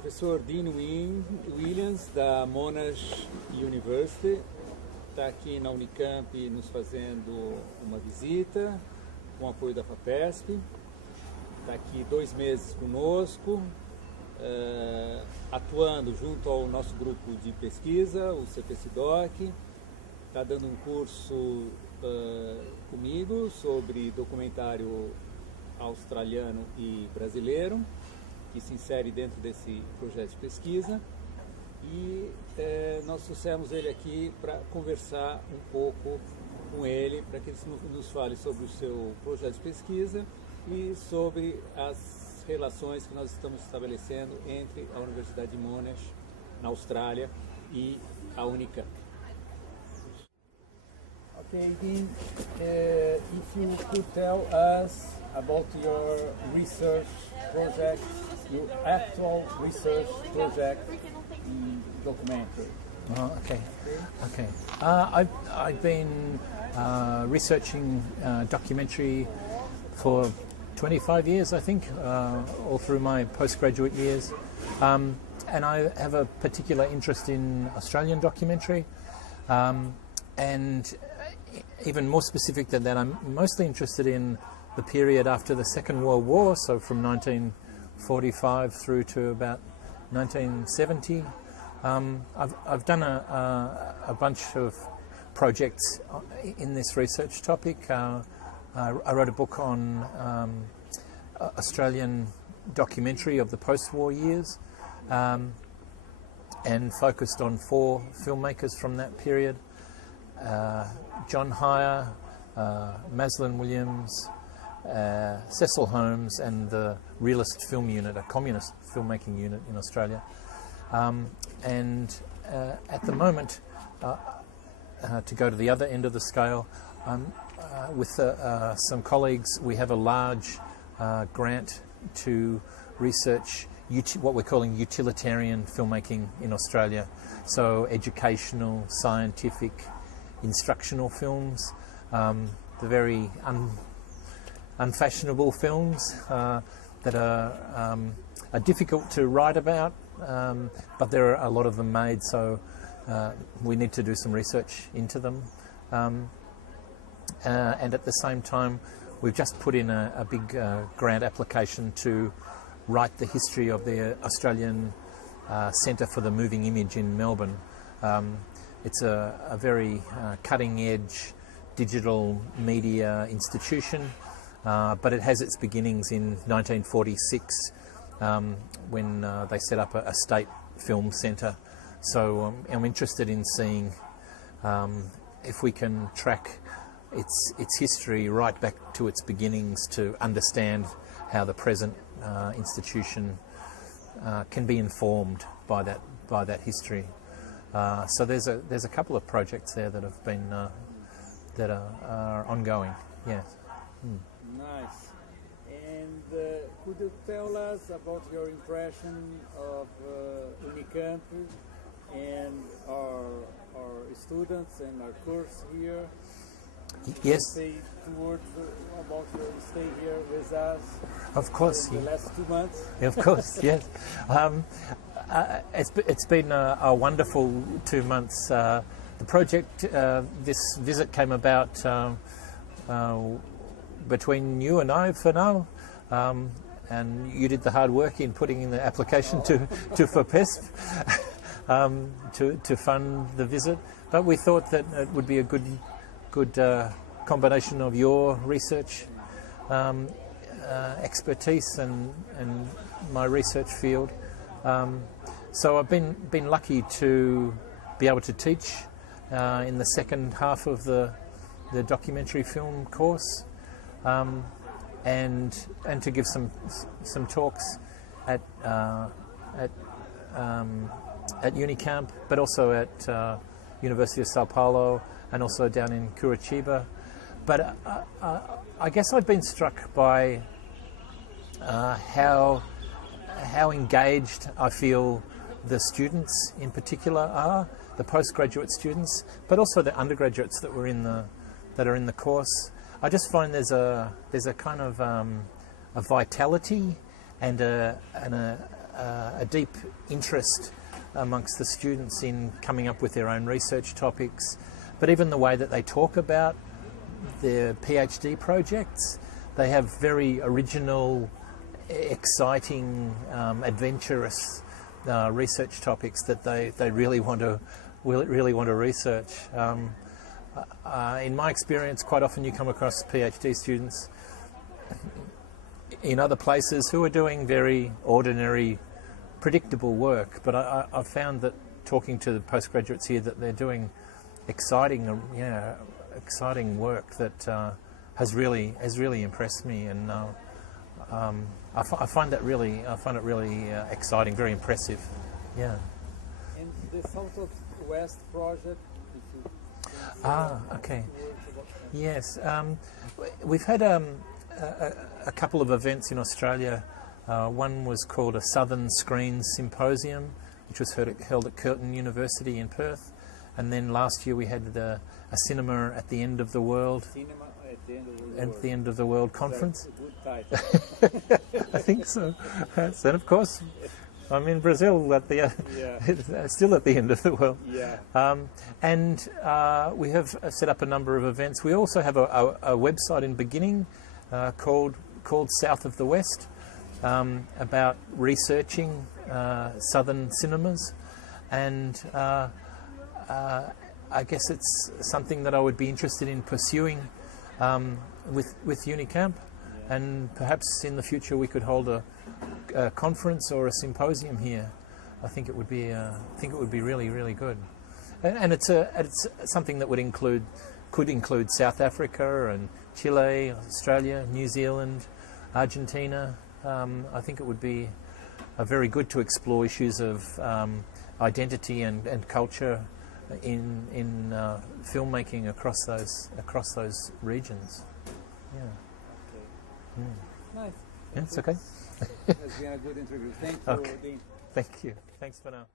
professor Dean Willians, da Monash University, está aqui na Unicamp nos fazendo uma visita, com apoio da FAPESP. Está aqui 2 meses conosco, atuando junto ao nosso grupo de pesquisa, o CEPECIDOC. Está dando um curso comigo sobre documentário australiano e brasileiro, que se insere dentro desse projeto de pesquisa. E nós trouxemos ele aqui para conversar um pouco com ele, para que ele nos fale sobre o seu projeto de pesquisa e sobre as relações que nós estamos estabelecendo entre a Universidade de Monash, na Austrália, e a Unicamp. Okay, Dean, if you could tell us about your research project, your actual research project in documentary. Oh, okay. I've been researching documentary for 25 years, I think, all through my postgraduate years. And I have a particular interest in Australian documentary. And even more specific than that, I'm mostly interested in the period after the Second World War, so from 1945 through to about 1970. I've done a bunch of projects in this research topic. I wrote a book on Australian documentary of the post-war years, and focused on 4 filmmakers from that period. John Heyer, Maslin Williams, Cecil Holmes, and the Realist Film Unit, a communist filmmaking unit in Australia. And at the moment, to go to the other end of the scale, with some colleagues, we have a large grant to research what we're calling utilitarian filmmaking in Australia. So educational, scientific, instructional films, the very unfashionable films that are difficult to write about, but there are a lot of them made, so we need to do some research into them. And at the same time, we've just put in a big grant application to write the history of the Australian Centre for the Moving Image in Melbourne. It's a very cutting-edge digital media institution, but it has its beginnings in 1946 when they set up a state film centre. So I'm interested in seeing if we can track its history right back to its beginnings to understand how the present institution can be informed by that history. So there's a couple of projects there that have been that are ongoing. Yes. Nice. And could you tell us about your impression of Unicamp and our students and our course here? Yes. Say 2 words about your stay here with us. Of course. The last 2 months. Of course. Yes. It's been a wonderful 2 months. The project, this visit came about between you and I for now, and you did the hard work in putting in the application to FAPESP to fund the visit. But we thought that it would be a good combination of your research expertise and my research field. So I've been lucky to be able to teach in the second half of the documentary film course, and to give some talks at Unicamp, but also at University of Sao Paulo, and also down in Curitiba. But I guess I've been struck by how engaged I feel the students in particular are, the postgraduate students, but also the undergraduates that are in the course. I just find there's a kind of a vitality and a a deep interest amongst the students in coming up with their own research topics, but even the way that they talk about their PhD projects. They have very original, exciting, adventurous research topics that they really want to research. In my experience, quite often you come across PhD students in other places who are doing very ordinary, predictable work, but I've found that talking to the postgraduates here that they're doing exciting work that has really impressed me, and I find it really exciting, very impressive. Yeah. And the South of West project. Okay. Yes, we've had a couple of events in Australia. One was called a Southern Screens Symposium, which was held at Curtin University in Perth, and then last year we had a cinema at the end of the world. Cinema at the end of the world. At the end of the world conference. That's a good title. I think so. And of course, I'm in Brazil at the still at the end of the world. Yeah. And we have set up a number of events. We also have a website in beginning called South of the West, about researching southern cinemas, and I guess it's something that I would be interested in pursuing with Unicamp, and perhaps in the future we could hold a conference or a symposium here. I think it would be really good, and it's something that could include South Africa and Chile, Australia, New Zealand, Argentina. I think it would be very good to explore issues of identity and culture in filmmaking across those regions. Yeah. Okay. Nice. Yeah, it's okay. It's been a good interview. Thank you. Okay. Thank you. Thanks for now.